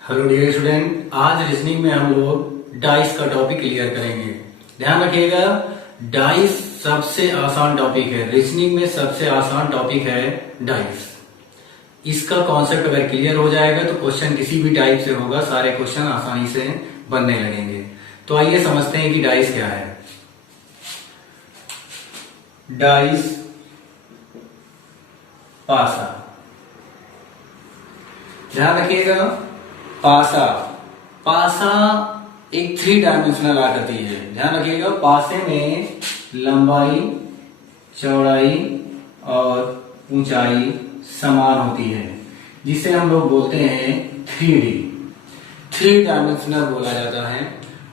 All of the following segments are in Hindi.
हेलो डियर स्टूडेंट, आज रीजनिंग में हम लोग डाइस का टॉपिक क्लियर करेंगे। ध्यान रखिएगा, डाइस सबसे आसान टॉपिक है। रीजनिंग में सबसे आसान टॉपिक है डाइस। इसका कॉन्सेप्ट अगर क्लियर हो जाएगा तो क्वेश्चन किसी भी टाइप से होगा, सारे क्वेश्चन आसानी से बनने लगेंगे। तो आइए समझते हैं कि डाइस क्या है। डाइस पासा, ध्यान रखिएगा, पासा पासा एक 3 डायमेंशनल आकृति है। ध्यान रखिएगा, पासे में लंबाई, चौड़ाई और ऊंचाई समान होती है, जिसे हम लोग बोलते हैं 3D, 3 डायमेंशनल बोला जाता है।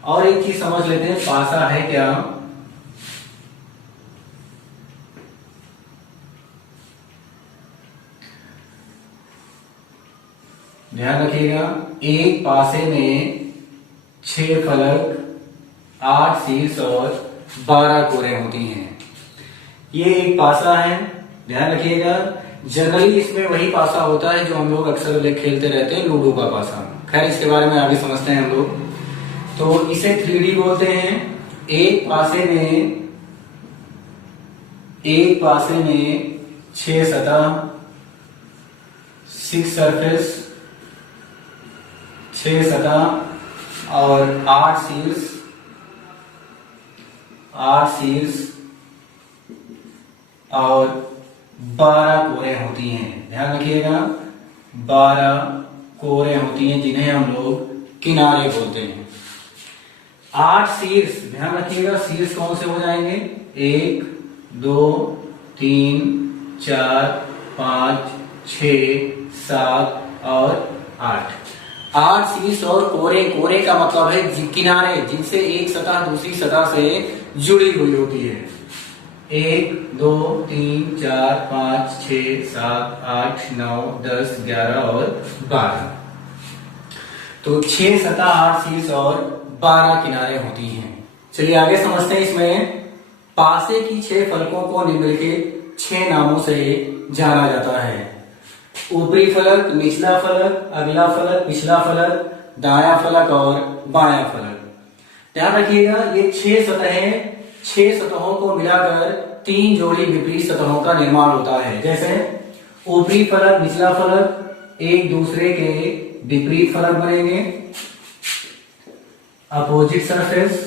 और एक चीज समझ लेते हैं, पासा है क्या। ध्यान रखिएगा, एक पासे में 6 फलक, 8 शीर्ष और 12 कोरें होती हैं। ये एक पासा है। ध्यान रखिएगा, जनरली इसमें वही पासा होता है जो हम लोग अक्सर खेलते रहते हैं, लूडो का पासा। खैर, इसके बारे में आगे समझते हैं हम लोग। तो इसे 3D बोलते हैं। एक पासे में 6 सतह, 6 सरफेस, 6 सतह और 8 शीर्ष और 12 कोरें होती हैं। ध्यान रखिएगा, 12 कोरें होती हैं जिन्हें हम लोग किनारे बोलते हैं। 8 शीर्ष, ध्यान रखिएगा, शीर्ष कौन से हो जाएंगे? 1 2 3 4 5 6 7 और 8 शीर्ष और कोरे का मतलब है किनारे, जिनसे एक सतह दूसरी सतह से जुड़ी हुई होती है। 1 2 3 4 5 6 7 8 9 10 11 और 12। तो 6 सतह, 8 शीर्ष और 12 किनारे होती हैं। चलिए आगे समझते हैं। इसमें पासे की 6 फलकों को निम्नलिखित 6 नामों से जाना जाता है। ऊपरी फलक, निचला फलक, अगला फलक, पिछला फलक, दायां फलक और बायां फलक। ध्यान रखिएगा, ये 6 सतहों को मिलाकर 3 जोड़ी विपरीत सतहों का निर्माण होता है। जैसे ऊपरी फलक, निचला फलक एक दूसरे के विपरीत फलक बनेंगे, अपोजिट सरफेस।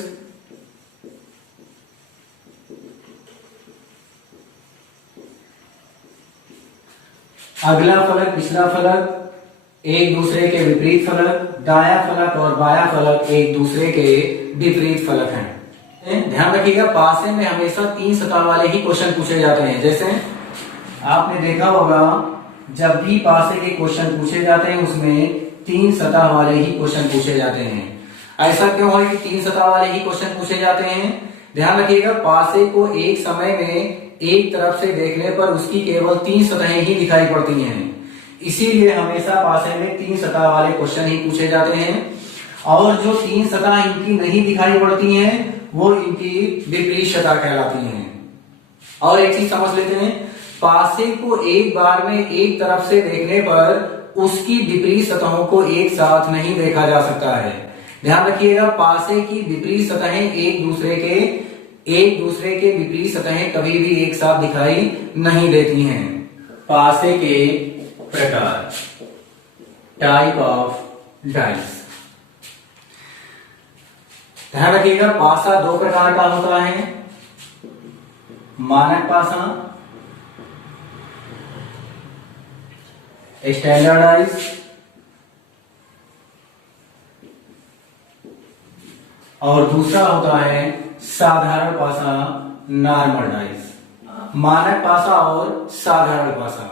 अगला फलक, पिछला फलक एक दूसरे के विपरीत फलक, दायां फलक और बायां फलक एक दूसरे के विपरीत फलक हैं। ध्यान रखिएगा, पासे में हमेशा 3 सतह वाले ही क्वेश्चन पूछे जाते हैं। जैसे आपने देखा होगा, जब भी पासे के क्वेश्चन पूछे जाते हैं उसमें 3 सतह वाले ही क्वेश्चन पूछे जाते हैं। ऐसा क्यों है कि 3 सतह वाले ही क्वेश्चन पूछे जाते हैं? ध्यान रखिएगा, पासे को एक समय में एक तरफ से देखने पर उसकी केवल 3 सतहें ही दिखाई पड़ती हैं। इसीलिए हमेशा पासे में 3 सतह वाले क्वेश्चन ही पूछे जाते हैं। और जो 3 सतह इनकी नहीं दिखाई पड़ती हैं, वो इनकी विपरीत सतह कहलाती हैं। और एक चीज समझ लेते हैं, पासे को एक बार में एक तरफ से देखने पर उसकी विपरीत सतहों को एक साथ नहीं देखा जा सकता है। ध्यान रखिएगा, पासे की विपरीत सतहें एक दूसरे के विपरीत सतहें कभी भी एक साथ दिखाई नहीं देती हैं। पासे के प्रकार, टाइप ऑफ डाइस। ध्यान रखिएगा, पासा 2 प्रकार का होता है। मानक पासा, स्टैंडर्डाइज, और दूसरा होता है साधारण पासा, नॉर्मल डाइस। मानक पासा और साधारण पासा।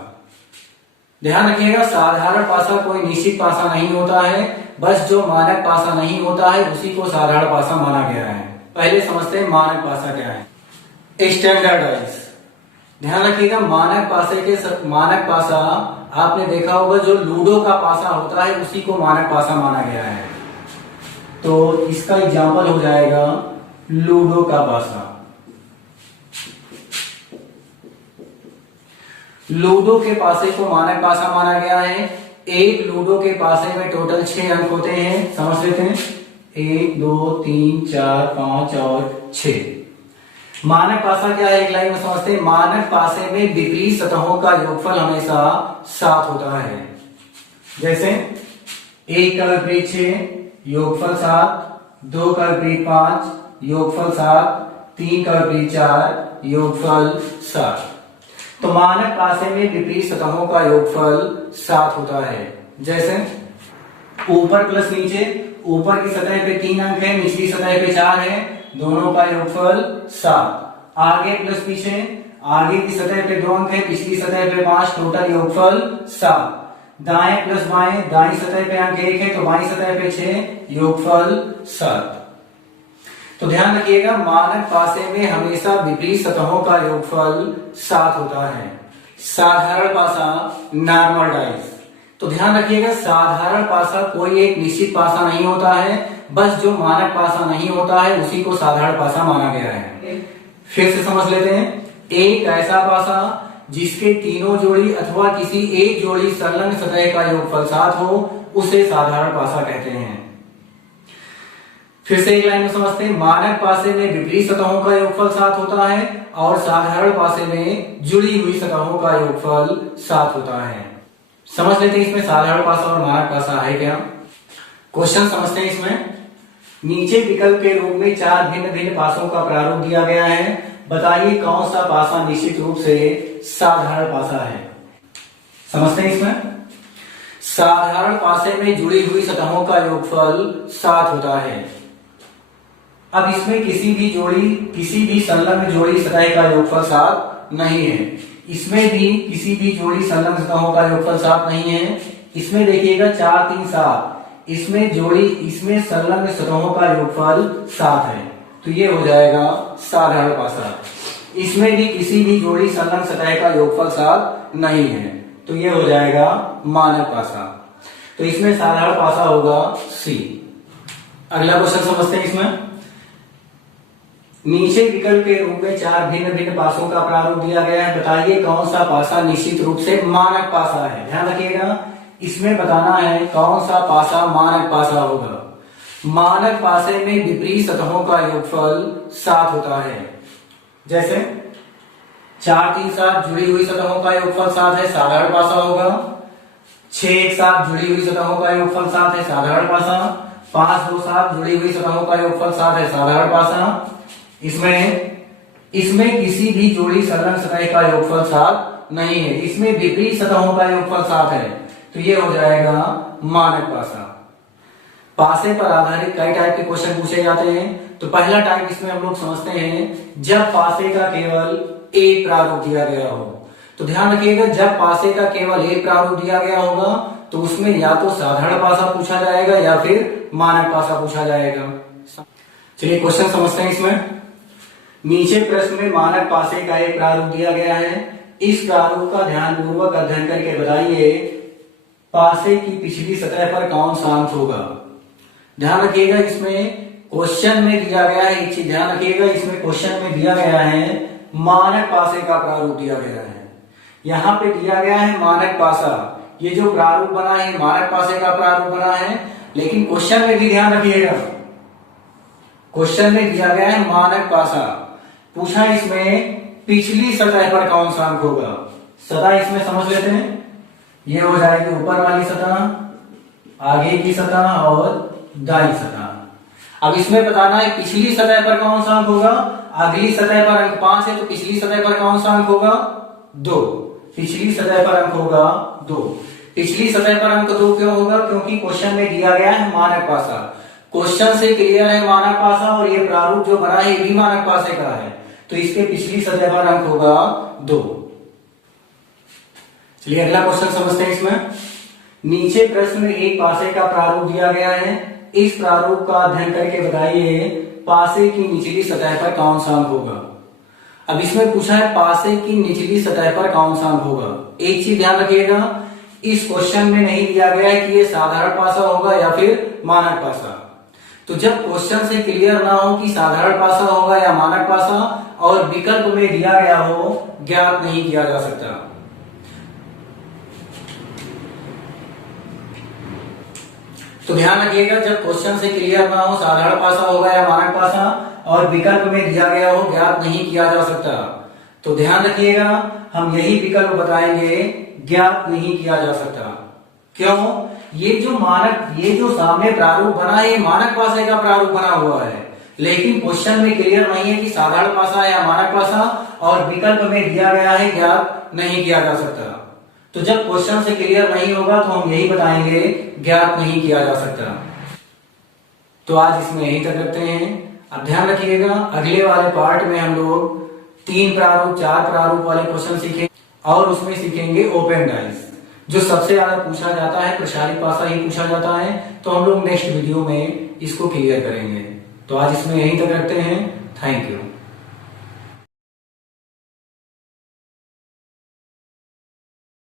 ध्यान रखिएगा, साधारण पासा कोई निश्चित पासा नहीं होता है, बस जो मानक पासा नहीं होता है उसी को साधारण पासा माना गया है। पहले समझते हैं मानक पासा क्या है। स्टैंडर्डाइज, ध्यान रखिएगा, मानक पासा आपने देखा होगा, जो लूडो का पासा होता है उसी को मानक पासा माना गया है। तो इसका एग्जाम्पल हो जाएगा लूडो का पासा। लूडो के पासे को मानक पासा माना गया है। एक लूडो के पासे में टोटल 6 अंक होते हैं, समझ लेते हैं। 1 2 3 4 5 और 6। मानक पासा क्या है, एक लाइन में समझते हैं। मानक पासे में विपरीत सतहों का योगफल हमेशा 7 होता है। जैसे 1 का विपरीत 6 योगफल 7, 2 का विपरीत 5 योगफल 7, 3 का विपरीत 4 योगफल 7। तो मानक पासे में विपरीत सतहों का योगफल 7 होता है। जैसे ऊपर प्लस नीचे, ऊपर की सतह पे 3 अंक है, निचली सतह पे 4 है, दोनों का योगफल 7। आगे प्लस पीछे, आगे की सतह पे 2 अंक है, पिछली सतह पे 5, टोटल योगफल 7। दाएं प्लस बाएं, दाएं सतह पे अंक 1 है तो बाएं सतह पे 6, योगफल 7। तो ध्यान रखिएगा, मानक पासे में हमेशा विपरीत सतहों का योगफल 7 होता है। साधारण पासा, नॉर्मल डाइस। तो ध्यान रखिएगा, साधारण पासा कोई एक निश्चित पासा नहीं होता है, बस जो मानक पासा नहीं होता है उसी को साधारण पासा माना गया है। फिर से समझ लेते हैं। एक ऐसा पासा जिसके तीनों जोड़ी अथवा किसी एक जोड़ी संलग्न सतह का योगफल 7 हो, उसे साधारण पासा कहते हैं। फिर से एक लाइन में समझते हैं। मानक पासे में विपरीत सतहों का योगफल 7 होता है और साधारण पासे में जुड़ी हुई सतहों का योगफल 7 होता है। समझ लेते हैं इसमें साधारण पासा और मानक पासा है क्या। क्वेश्चन समझते हैं इसमें। नीचे विकल्प के रूप में 4 भिन्न भिन्न पासों का प्रारूप दिया गया है, बताइए कौन सा पासा निश्चित रूप से साधारण पासा है। समझते हैं इसमें। साधारण पासे में जुड़ी हुई सतहों का योगफल 7 होता है। अब इसमें किसी भी संलग्न जोड़ी सतह का योगफल 7 नहीं है। इसमें भी किसी भी जोड़ी संलग्न सतहों का योगफल 7 नहीं है। इसमें देखिएगा 4 3 7, इसमें संलग्न सतहों का योगफल 7 है, तो ये हो जाएगा साधारण पासा। इसमें भी किसी भी जोड़ी संलग्न सतह का योगफल 7 नहीं है, तो ये हो जाएगा मानक पासा। तो इसमें साधारण पासा होगा सी। अगला क्वेश्चन समझते हैं इसमें। नीचे विकल्प के रूप में 4 भिन्न भिन्न पासों का प्रारूप दिया गया है, बताइए कौन सा पासा निश्चित रूप से मानक पासा है। ध्यान रखिएगा, इसमें बताना है कौन सा पासा मानक पासा होगा। मानक पासे में विपरीत सतहों का योगफल 7 होता है। जैसे 4 3 7 जुड़ी हुई सतहों का योगफल 7 है, साधारण पासा होगा। 6 1 7 जुड़ी हुई सतहों का योगफल 7 है, साधारण पासा। 5 2 7 जुड़ी हुई सतहों का योगफल 7 है, साधारण पासा। इसमें किसी भी जोड़ी संलग्न सतह का योगफल 7 नहीं है। इसमें विपरीत सतहों का योगफल 7 है, तो ये हो जाएगा मानक पासा। पासे पर आधारित कई टाइप के क्वेश्चन पूछे जाते हैं। तो पहला टाइप इसमें हम लोग समझते हैं, जब पासे का केवल एक प्रारूप दिया गया हो। तो ध्यान रखिएगा, जब पासे का केवल एक प्रारूप दिया गया होगा तो उसमें या तो साधारण पासा पूछा जाएगा या फिर मानक पासा पूछा जाएगा। चलिए क्वेश्चन समझते हैं इसमें। नीचे प्रश्न में मानक पासे का एक प्रारूप दिया गया है। इस प्रारूप का ध्यानपूर्वक अध्ययन करके बताइए पासे की पिछली सतह पर कौन सा अंक होगा। ध्यान रखिएगा, इसमें क्वेश्चन में दिया गया है, एक चीज ध्यान रखिएगा, इसमें क्वेश्चन में दिया गया है मानक पासे का प्रारूप दिया गया है। यहाँ पे दिया गया है मानक पासा। ये जो प्रारूप बना है मानक पासे का प्रारूप बना है, लेकिन क्वेश्चन में भी ध्यान रखिएगा, क्वेश्चन में दिया गया है मानक पासा। पूछा इसमें पिछली सतह पर कौन सा अंक होगा। सतह इसमें समझ लेते हैं, ये हो जाएगी ऊपर वाली सतह, आगे की सतह और दाईं सतह। अब इसमें बताना है पिछली सतह पर कौन सा अंक होगा। अगली सतह पर अंक 5 है, तो पिछली सतह पर कौन सा अंक होगा 2। पिछली सतह पर अंक होगा 2। पिछली सतह पर अंक 2 क्यों होगा, क्योंकि क्वेश्चन में दिया गया है मानक पासा। क्वेश्चन से क्लियर है मानक पासा, और ये प्रारूप जो बना है ये भी मानक पासे का है, तो इसके पिछली सतह पर अंक होगा 2। चलिए अगला क्वेश्चन समझते हैं इसमें। नीचे प्रश्न में एक पासे का प्रारूप दिया गया है। इस प्रारूप का अध्ययन करके बताइए पासे की निचली सतह पर कौन सा अंक होगा। अब इसमें पूछा है पासे की निचली सतह पर कौन सा अंक होगा। एक चीज ध्यान रखिएगा, इस क्वेश्चन में नहीं दिया गया है कि ये साधारण पासा होगा या फिर मानक पासा। तो जब क्वेश्चन से क्लियर ना हो कि साधारण पासा होगा या मानक पासा और विकल्प में दिया गया हो, ज्ञात नहीं किया जा सकता। तो ध्यान रखिएगा, जब क्वेश्चन से क्लियर ना हो, साधारण पासा होगा या मानक पासा, और विकल्प में दिया गया हो ज्ञात नहीं किया जा सकता। तो ध्यान रखिएगा, हम यही विकल्प बताएंगे, ज्ञात नहीं किया जा सकता। क्यों? ये जो सामने प्रारूप बना है, ये मानक पासा का प्रारूप बना हुआ है, लेकिन क्वेश्चन में क्लियर नहीं है कि साधारण पासा या मानक पासा, और विकल्प में दिया गया है ज्ञात नहीं किया जा सकता। तो जब क्वेश्चन से क्लियर नहीं होगा तो हम यही बताएंगे, ज्ञात नहीं किया जा सकता। तो आज इसमें यही तक रखते हैं। अब ध्यान रखिएगा, अगले वाले पार्ट में हम लोग 3 प्रारूप 4 प्रारूप वाले क्वेश्चन सीखेंगे, और उसमें सीखेंगे ओपन डाइस, जो सबसे ज्यादा पूछा जाता है, प्रसारित पासा ही पूछा जाता है। तो हम लोग नेक्स्ट वीडियो में इसको क्लियर करेंगे। तो आज इसमें यही तक रखते हैं। Thank you.